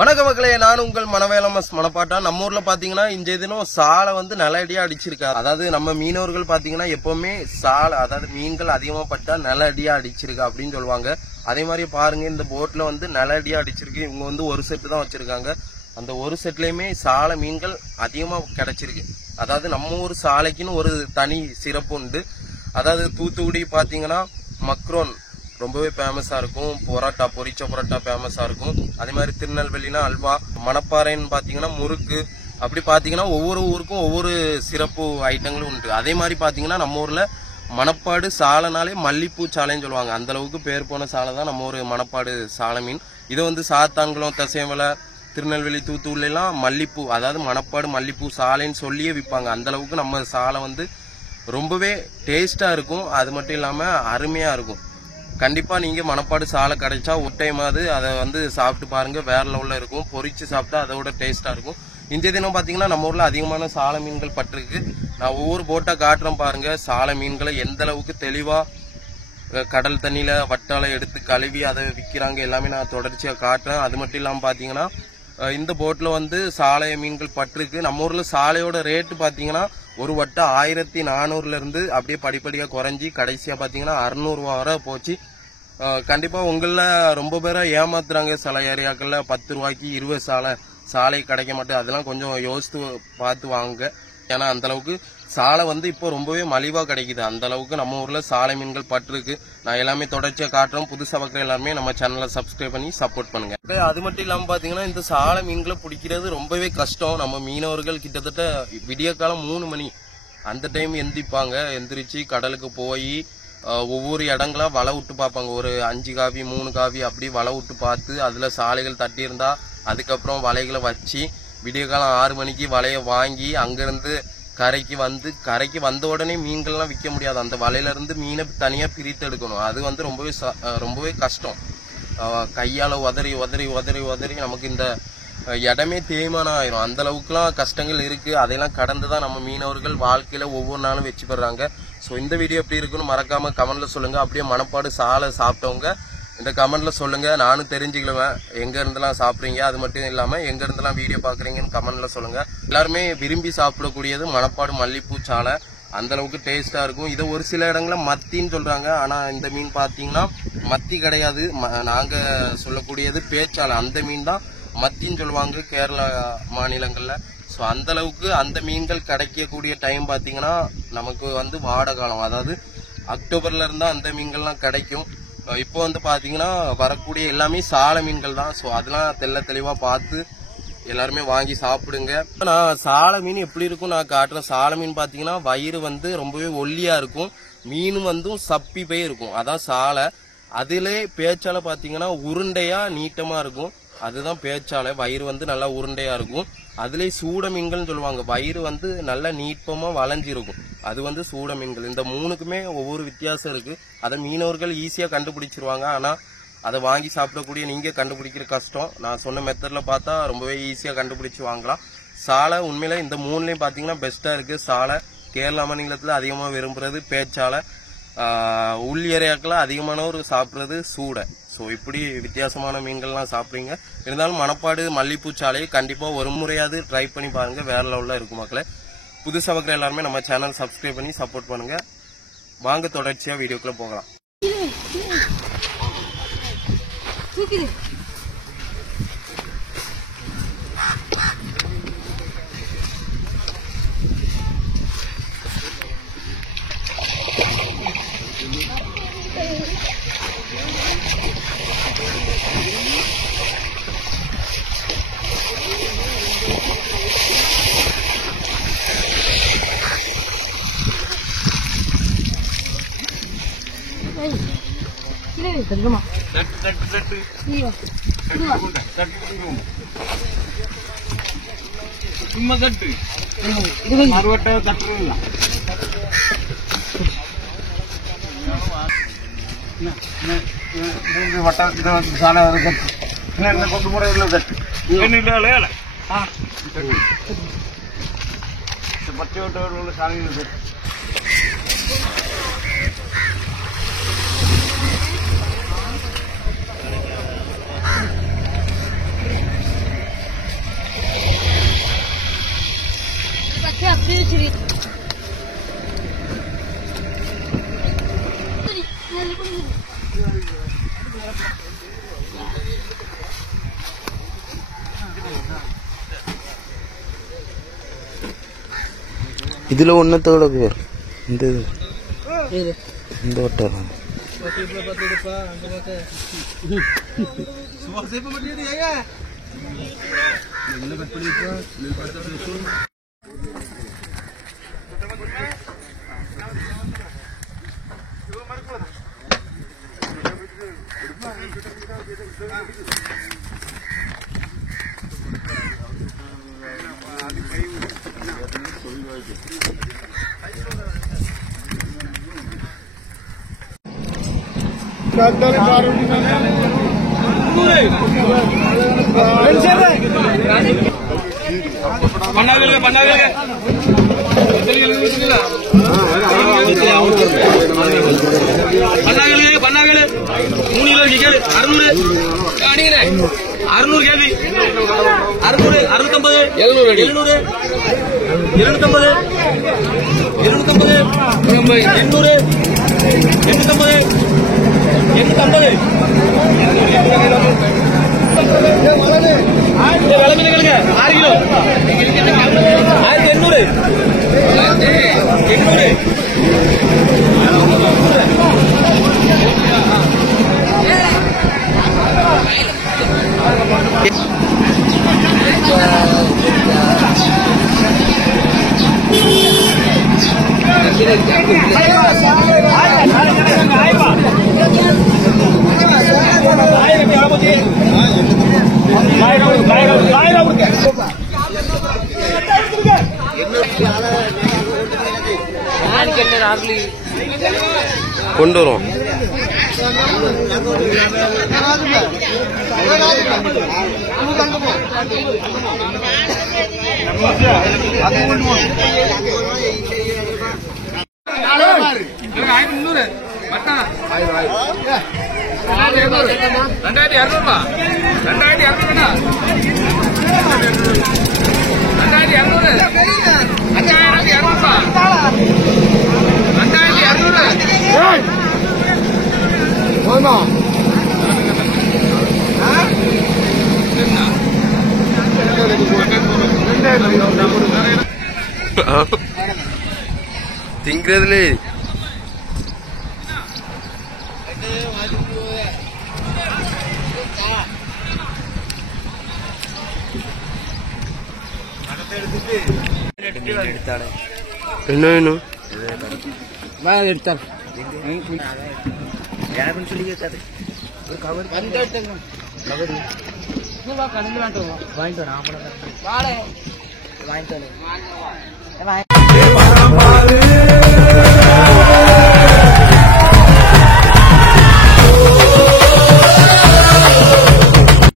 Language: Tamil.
வணக்க மக்களே, நான் உங்கள் மனவேலமஸ் மனப்பாட்டா. நம்ம ஊர்ல பாத்தீங்கன்னா இன்றைய தினம் சாலை வந்து நல்லடியா அடிச்சிருக்காரு. அதாவது நம்ம மீனவர்கள் பாத்தீங்கன்னா எப்பவுமே சாலை, அதாவது மீன்கள் அதிகமா பட்டா நல்லடியா அடிச்சிருக்கா அப்படின்னு சொல்லுவாங்க. அதே மாதிரி பாருங்க, இந்த போட்ல வந்து நல்லடியா அடிச்சிருக்கு. இவங்க வந்து ஒரு செட்டு தான் வச்சிருக்காங்க. அந்த ஒரு செட்லயுமே சாலை மீன்கள் அதிகமா கிடைச்சிருக்கு. அதாவது நம்ம ஊர் சாலைக்குன்னு ஒரு தனி சிறப்பு உண்டு. அதாவது தூத்துக்குடி பாத்தீங்கன்னா மக்ரோன் ரொம்பவே ஃபேமஸா இருக்கும். பொரோட்டா, பொரிச்ச பொரோட்டா ஃபேமஸா இருக்கும். அதே மாதிரி திருநெல்வேலினா அல்வா, மணப்பாறைன்னு பாத்தீங்கன்னா முறுக்கு. அப்படி பாத்தீங்கன்னா ஒவ்வொரு ஊருக்கும் ஒவ்வொரு சிறப்பு ஐட்டங்களும் உண்டு. அதே மாதிரி பாத்தீங்கன்னா நம்ம ஊர்ல மணப்பாடு சாலைனாலே மல்லிப்பூ சாலைன்னு சொல்லுவாங்க. அந்த அளவுக்கு பேர் போன சாலை தான் நம்ம ஊர் மணப்பாடு சாலை மீன். இதை வந்து சாத்தான்குளம், தசைமலை, திருநெல்வேலி, தூத்துக்குடி எல்லாம் மல்லிப்பூ, அதாவது மணப்பாடு மல்லிப்பூ சாலைன்னு சொல்லியே விற்பாங்க. அந்த அளவுக்கு நம்ம சாலை வந்து ரொம்பவே டேஸ்டா இருக்கும். அது மட்டும் இல்லாம அருமையா இருக்கும். கண்டிப்பா நீங்க மணப்பாடு சாலை கிடைச்சா ஒரு டைமாவது அதை வந்து சாப்பிட்டு பாருங்க. வேற லெவல்ல இருக்கும். பொரிச்சு சாப்பிட்டா அதோட டேஸ்டா இருக்கும். இன்றைய தினம் பாத்தீங்கன்னா நம்ம ஊர்ல அதிகமான சாலை மீன்கள் பட்டிருக்கு. நான் ஒவ்வொரு போட்டா காட்டுறேன் பாருங்க. சாலை மீன்களை எந்த அளவுக்கு தெளிவா கடல் தண்ணியில வட்டால எடுத்து கழுவி அதை விற்கிறாங்க எல்லாமே நான் தொடர்ச்சியா காட்டுறேன். அது மட்டும் இல்லாம பாத்தீங்கன்னா இந்த போட்ல வந்து சாலை மீன்கள் பட்டிருக்கு. நம்ம ஊர்ல சாலையோட ரேட்டு பாத்தீங்கன்னா ஒரு வட்டை 1400 இருந்து அப்படியே படிப்படியா குறைஞ்சி கடைசியா பாத்தீங்கன்னா 600 ரூபா வரை போச்சு. கண்டிப்பா உங்கள ரொம்ப பேரை ஏமாத்துறாங்க. சில ஏரியாக்கள்ல 10 ரூபாய்க்கு 20 சாலை கிடைக்க மாட்டேன். அதெல்லாம் கொஞ்சம் யோசித்து பார்த்து வாங்க. ஏன்னா அந்த அளவுக்கு சாலை வந்து இப்போ ரொம்பவே மலிவா கிடைக்குது. அந்த அளவுக்கு நம்ம ஊர்ல சாலை மீன்கள் பட்டிருக்கு. நான் எல்லாமே தொடர்ச்சியா காட்டுறோம். புதுசா பார்க்குற எல்லாருமே நம்ம சேனலை சப்ஸ்கிரைப் பண்ணி சப்போர்ட் பண்ணுங்க. அது மட்டும் இல்லாம பாத்தீங்கன்னா இந்த சாலை மீன்களை பிடிக்கிறது ரொம்பவே கஷ்டம். நம்ம மீனவர்கள் கிட்டத்தட்ட விடிய காலம் 3 மணி அந்த டைம் எந்திப்பாங்க. எந்திரிச்சு கடலுக்கு போய் ஒவ்வொரு இடங்களா வலை விட்டு பார்ப்பாங்க. ஒரு 5 காவி 3 காவி அப்படி வலை விட்டு பார்த்து அதுல சாலைகள் தட்டி இருந்தா அதுக்கப்புறம் வலைகளை வச்சு விடிய காலம் 6 மணிக்கு வலையை வாங்கி அங்கிருந்து கரைக்கு வந்த உடனே மீன்கள்லாம் விற்க முடியாது. அந்த வலையில இருந்து மீனை தனியா பிரித்து எடுக்கணும். அது வந்து ரொம்பவே கஷ்டம். கையால உதறி உதறி உதறி உதறி நமக்கு இந்த இடமே தேய்மானம் ஆயிரும். அந்த அளவுக்குலாம் கஷ்டங்கள் இருக்கு. அதையெல்லாம் கடந்துதான் நம்ம மீனவர்கள் வாழ்க்கையில ஒவ்வொரு நாளும் வெற்றி பெறாங்க. ஸோ இந்த வீடியோ எப்படி இருக்குன்னு மறக்காம கமெண்ட்ல சொல்லுங்க. அப்படியே மணப்பாடு சாலை சாப்பிட்டவங்க இந்த கமெண்ட்ல சொல்லுங்க. நானும் தெரிஞ்சுக்கிடுவேன் எங்க இருந்தெல்லாம் சாப்பிட்றீங்க. அது மட்டும் இல்லாம எங்க இருந்தெல்லாம் வீடியோ பாக்குறீங்கன்னு கமெண்ட்ல சொல்லுங்க. எல்லாருமே விரும்பி சாப்பிடக்கூடியது மணப்பாடு மல்லிப்பூ சாலை. அந்த அளவுக்கு டேஸ்டா இருக்கும். இதை ஒரு சில இடங்கள்ல மத்தின்னு சொல்றாங்க. ஆனா இந்த மீன் பாத்தீங்கன்னா மத்தி கிடையாது. நாங்க சொல்லக்கூடியது பேச்சாலை. அந்த மீன் தான் மத்தின்னு சொல்லுவாங்க கேரளா மாநிலங்கள்ல. ஸோ அந்த அளவுக்கு அந்த மீன்கள் கிடைக்கக்கூடிய டைம் பாத்தீங்கன்னா நமக்கு வந்து வாடை காலம், அதாவது அக்டோபர்ல இருந்தா அந்த மீன்கள்லாம் கிடைக்கும். இப்போ வந்து பாத்தீங்கன்னா வரக்கூடிய எல்லாமே சாலை மீன்கள் தான். ஸோ அதெல்லாம் தெளிவா பார்த்து எல்லாருமே வாங்கி சாப்பிடுங்க. நான் சாலை மீன் எப்படி இருக்கும் நான் காட்டுறேன். சாலை மீன் பாத்தீங்கன்னா வயிறு வந்து ரொம்பவே ஒல்லியா இருக்கும். மீன் வந்து சப்பி போய் இருக்கும். அதான் சாலை. அதிலே பேச்சாலை பாத்தீங்கன்னா உருண்டையா நீட்டமா இருக்கும். அதுதான் பேச்சாலை. வயிறு வந்து நல்லா உருண்டையா இருக்கும். அதுல சூட மீன்கள் சொல்லுவாங்க. வயிறு வந்து நல்லா நீட்டமா வளைஞ்சிருக்கும். அது வந்து சூட மீன்கள். இந்த மூணுக்குமே ஒவ்வொரு வித்தியாசம் இருக்கு. அதை மீனவர்கள் ஈஸியா கண்டுபிடிச்சிருவாங்க. ஆனா அதை வாங்கி சாப்பிடக்கூடிய நீங்க கண்டுபிடிக்கிற கஷ்டம். நான் சொன்ன மெத்தட்ல பார்த்தா ரொம்பவே ஈஸியா கண்டுபிடிச்சு வாங்கலாம். சாலை உண்மையில இந்த மூணுலயும் பாத்தீங்கன்னா பெஸ்டா இருக்கு. சாலை கேரளா மாநிலத்துல அதிகமா விரும்புறது பேச்சாலை. உள் ஏரியாக்களை அதிகமானவர் சாப்பிடுறது சூடை. ஸோ இப்படி வித்தியாசமான மீன்கள்லாம் சாப்பிடுங்க. இருந்தாலும் மணப்பாடு மல்லிப்பூ சாலையை கண்டிப்பா ஒரு முறையாவது ட்ரை பண்ணி பாருங்க. வேற லெவல்ல இருக்கும் மக்களே. புதுசா பார்க்குற எல்லாருமே நம்ம சேனல் சப்ஸ்கிரைப் பண்ணி சப்போர்ட் பண்ணுங்க. வாங்க தொடர்ச்சியா வீடியோக்குள்ள போகலாம். சும்மா தட்டு அறுவட்டை தட்டுறீங்களா? வட்டம் சாலை கொண்டு முறையில் தட்டு பச்சை விட்ட சாலையில் தட்டு. இதுல ஒன்னத்தோட பேர் இந்த வட்டம் கொண்டு வரும். திங்கிறதுலே என்ன வேணும் எடுத்தார் வாங்கிட்டு